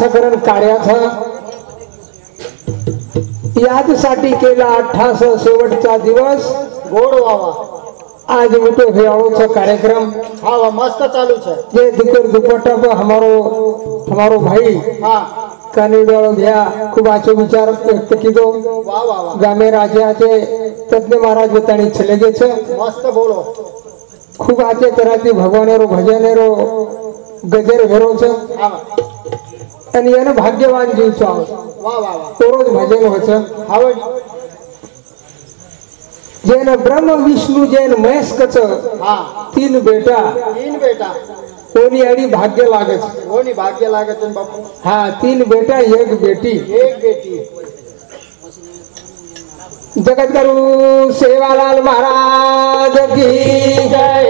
कारण कार्याचा यादसाठी केला 18 शेवटचा दिवस गोड व्हावा। आज मोटो खेळाचा कार्यक्रम हाँ मस्त चालू है। ये दिकर दुपट्टा पर हमारो भाई हाँ कानिडवाल भैया खूब अच्छे विचार व्यक्त की दो। वाह वाह वाह गामे राजे आचे तज्ञ महाराज बतानी चले गए छे। मस्त बोलो। खूब अच्छे तरह की भगवानेरो भजनेरो गजर भरो छे। हाँ आणि याने भाग्यवान जीव छो। वाह वाह वाह तो रोज भजन हो छे। हाँ जैन ब्रह्म विष्णु जैन महेश कच हाँ तीन बेटा कोनी आड़ी भाग्य लागे छे। कोनी भाग्य लागे छे बापू। हाँ 3 बेटा एक बेटी। जगत गुरु सेवालाल महाराज की जय।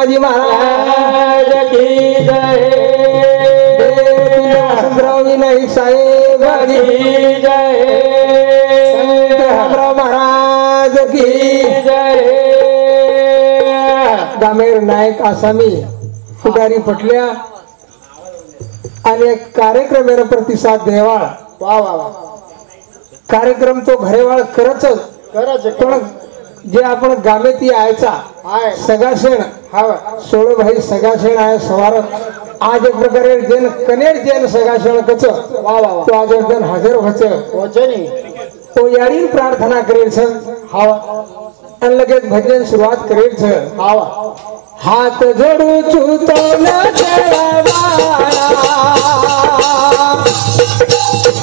जी महाराज की जय। विनायक साहेब की जय। महाराज की जय। गामेर नायक आसामी पुढारी पटल्या आणि कार्यक्रम प्रतिसाद देवाळ। वाह वाह वाह कार्यक्रम तो घरेवाळ करच पण जे आपण गामेती आयचा सगाशेण सोळ भाई सगाशेण आहे सवार आज एक प्रकारे जैन कनेर जैन सगाशेण कच तो आज एक जन हजर होचे तो यारी प्रार्थना करेल छे। आणि लगेच भजन सुरुवात करेल छे। हात जोडू छूतो न देवाळा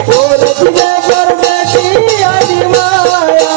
बोल तुझे कर बेटी आदि माया।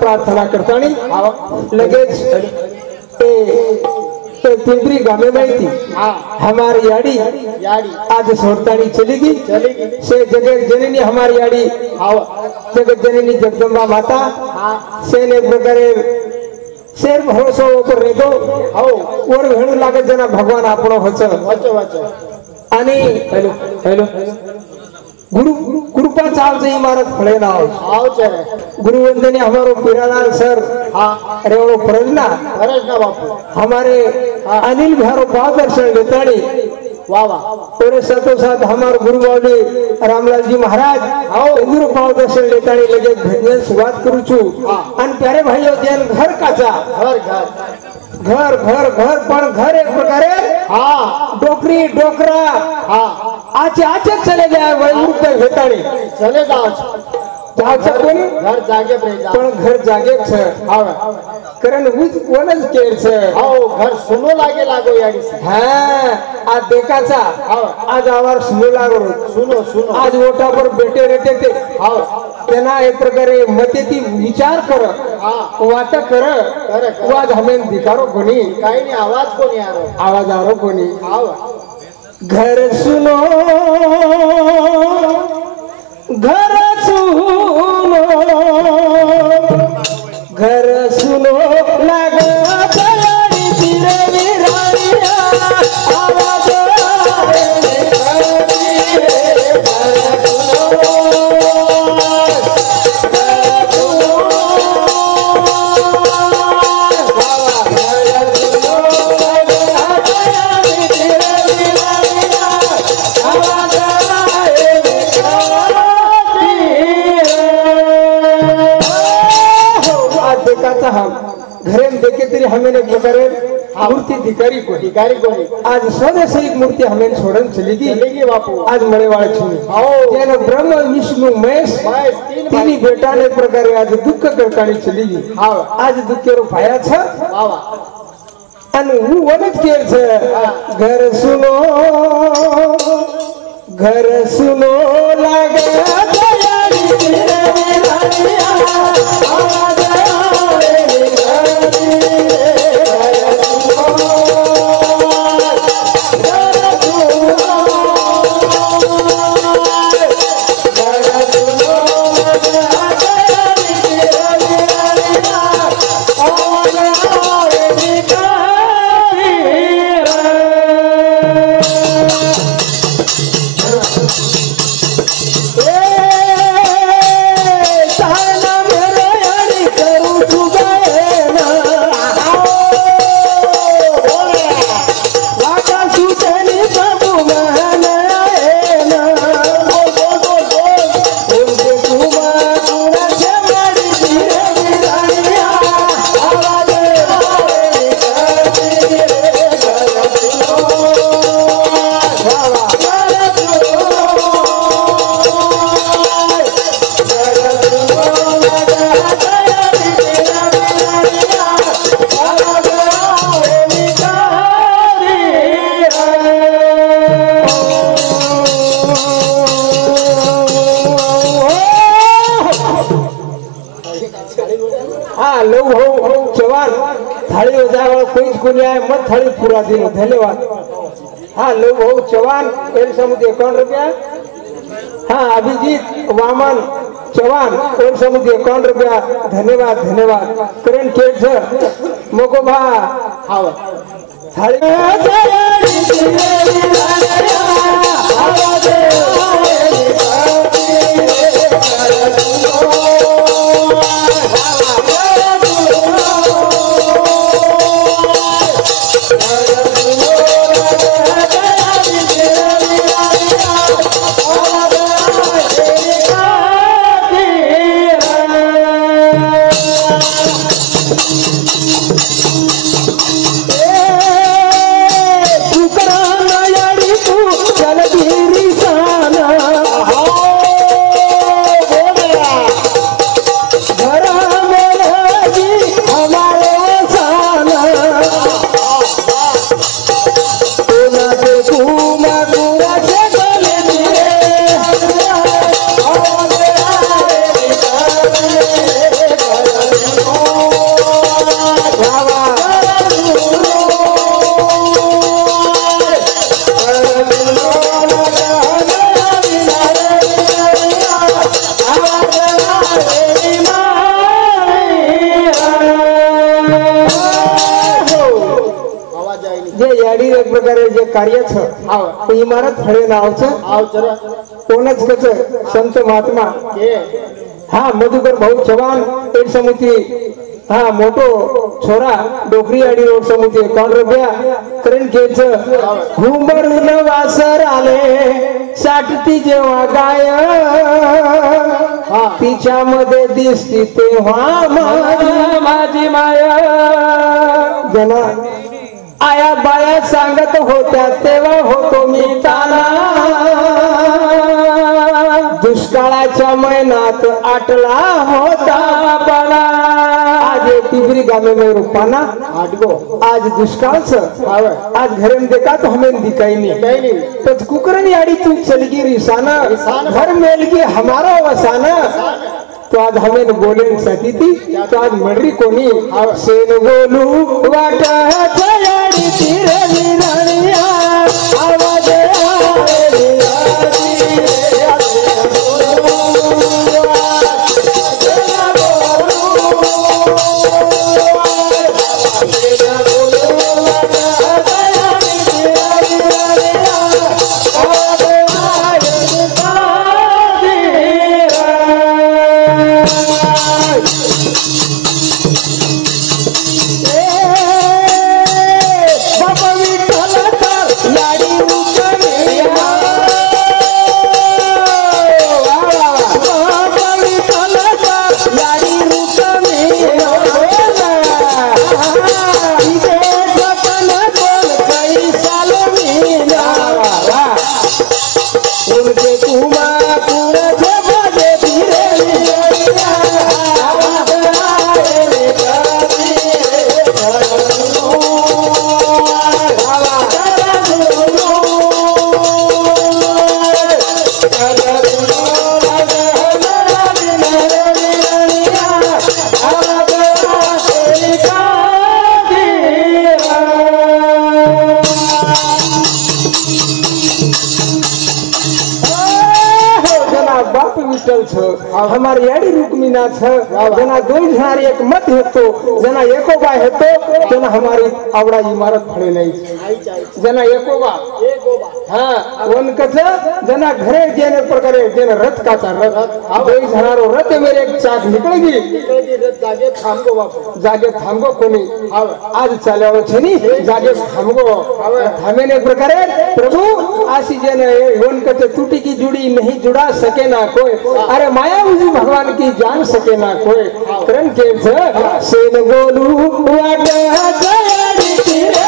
प्रार्थना करता लगेच पिंपरी गामे में थी हमारी याड़ी आज सोड़तानी चली गई से जगत जननी हमारी याड़ी जगत जननी जगदम्बा माता से ने प्रकारे शेर भरोसा ऊपर रेदो और घणू लागत जना भगवान आपणो होच आणि हेलो हेलो गुरु कृपा चालच इमारत फळे नाव आओ चरे गुरुवंदनी हमारो पीरालाल सर हाँ रेवड़ो परजना बापू हमारे अनिल भारो पाव दर्शन लेताड़ी वाह वाह और साथों साथ हमारे गुरु बावली रामलाल जी महाराज आओ इंद्र पाव दर्शन लेताड़ी लगे भजन शुरुआत करू छु अन प्यारे भाइयों जैन घर काचा घर घर घर घर घर पण घर एक प्रकारे हाँ डोकरी डोकरा हाँ आचे आचे चले जाए वही रुपये भेटाड़ी चले जाओ जायचं कोणी घर जागे पे जा पण घर जागे छ हाँ कारण उच वनच केर छ आओ घर सुनो लागे लागो याडी से हाँ आज देखाचा आज आवार सुनो लागो सुनो सुनो आज ओटा पर बेटे रेटे ते हाँ त्यांना एक प्रकारे मते ती विचार कर हाँ वाट कर वाज हमें दिकारो कोणी काही नाही आवाज कोणी आरो आवाज आरो कोणी आओ घर सुनो घर सुनो घर सुनो लगा तयारी तेरे वीरानिया आवाज हम घरे में देखे तेरी हमें एक प्रकारे मूर्ति धिकारी कोणी आज स्वदेश एक मूर्ति हमें छोड़न चलेगी बापू आज मरे वाले छुनी जैन ब्रह्म विष्णु महेश तीन बेटा ने प्रकारे आज दुख करतानी चलेगी आज दुख रो भाया छ अन हूँ वनज केर छ घर सुनो लगा तयारी तेरे वीरानिया आवाज हाँ लो हो जवान थाली हो जाए वाला कोई कोनी आए मत थाली पूरा दिन धन्यवाद हाँ लो हो जवान एक समुद्र 51 रुपया हाँ अभिजीत वामन चौहान और समुद्र 51 रुपया धन्यवाद धन्यवाद करण केट सर मोको भा हाँ थाली कार्य छ इमारत फळे नाव छ कोणच कच संत महात्मा हा मधुकर भाऊ चव्हाण एक समिती हा मोठो छोरा डोकरी आडी रोड समिती कोण रुपया करण केच हुंबरून वासर आले साठती जेव्हा गाय तिच्यामध्ये दिसती तेव्हा माझी माया जना आया बाया सांगत होत्या तेव्हा होतो मी ताना दुष्काळाच्या महिन्यात आटला होता बना आज टिबरी गामे में रुपाना आटगो आज दुष्काळ आज घरे में देखा तो हमें दिखाई नहीं तो कुकरनी आड़ी तू चलगी रिसाना घर मेल की हमारा वसाना तो आज हमें बोले सकी थी तो आज मर्री कोनी सेन बोलू वाटा चयाड़ी तीरे निरानिया आवाज हमारे याडी रुक्मिना जना दो झार एक मत हेतो जना एकोबा हेतो जना हमारी आवडा इमारत फळे नाही जना एकोबा हाँ वन कच जना घरे जेने प्रकारे जेने रथ काचा रथ दो झारो रथ मेरे एक चाक निकळगी जागे थांबगो कोणी आज चाल्यावर छनी जागे थांबगो थामेने एक प्रकारे प्रभु आसी जेने वन कच टूटी की जुड़ी नहीं जुड़ा सके ना कोई अरे माया उसी भगवान की जान सके ना कोई करण के सेन बोलू वाट जयड़ी तेरे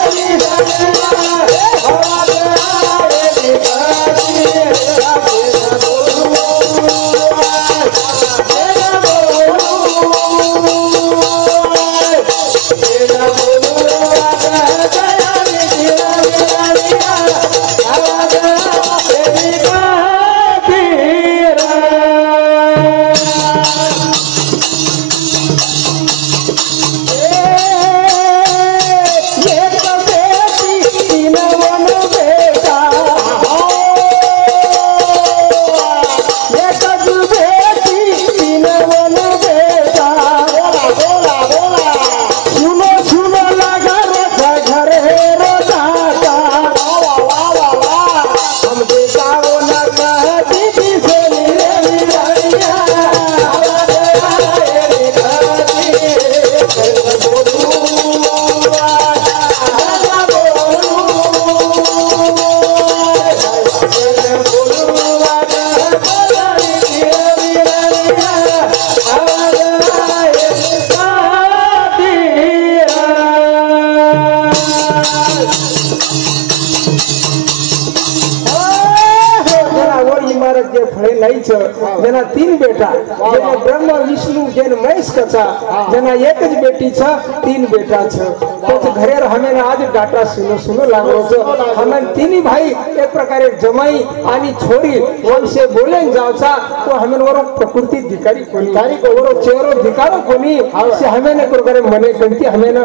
जना तीन बेटा जना ब्रह्म विष्णु जन महेश कचा जना एक ज बेटी छ तीन बेटा छ तो घरे हमें आज डाटा सुनो सुनो लागलो छ हमें तीन भाई एक प्रकारे जमाई आनी छोरी हमसे बोले जावचा तो हमें वरो प्रकृति धिकारी कोनी को वरो चेहरो धिकारो कोनी से हमें ने प्रकारे मने गंती हमें न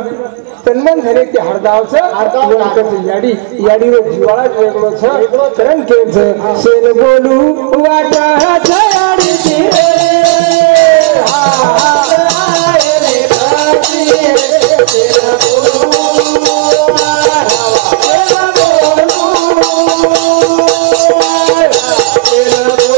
तन्मन धरे के हरदाव छ याडी याडी रो जीवाळा वेगळो छ करण के सेन बोलू वाटा जयाडी तेरे तेरा बोलू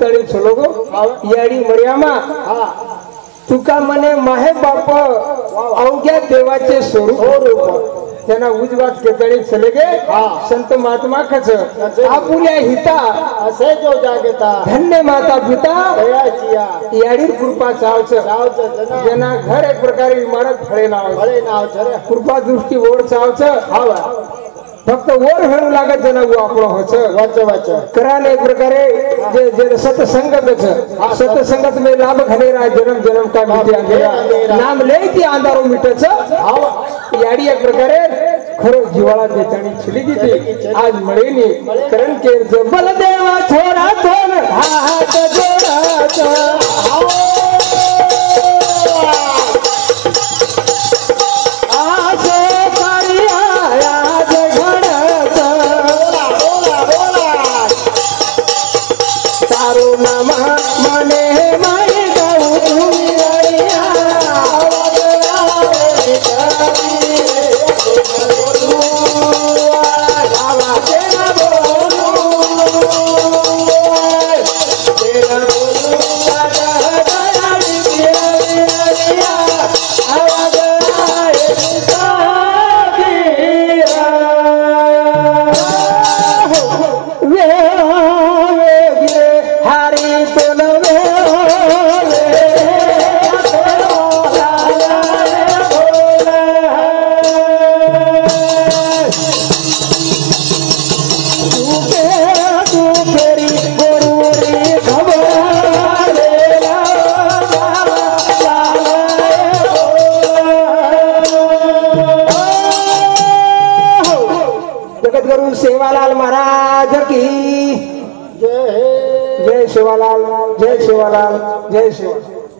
42 लोगो याडी मर्यामा तुका मने माहे बाप अवघ्या देवाचे स्वरूप त्यांना उजवात केतळी चले गे संत महात्मा खच आपुल्या हिता असे जो जागता धन्य माता पिता दयाचिया याडी कृपा चावच जना घर एक प्रकारे इमारत फळे नाव कृपा दृष्टी ओढ चावच फक्त वर हणू लागत जना वो आपलो होच वच कराने एक प्रकारे जे जे सतसंगत में लाभ घनेरा जन्म जन्म का मिटे अंधेरा नाम ले ती अंधारो मिटच याडी एक प्रकारे खरो जिवाळा देतानी छिली गीती आज मळेनी करण केर जबल देवा थोरा थोर हात जोडाच सेवालाल महाराज की जय शिवालाल जय शिवालाल जय शिव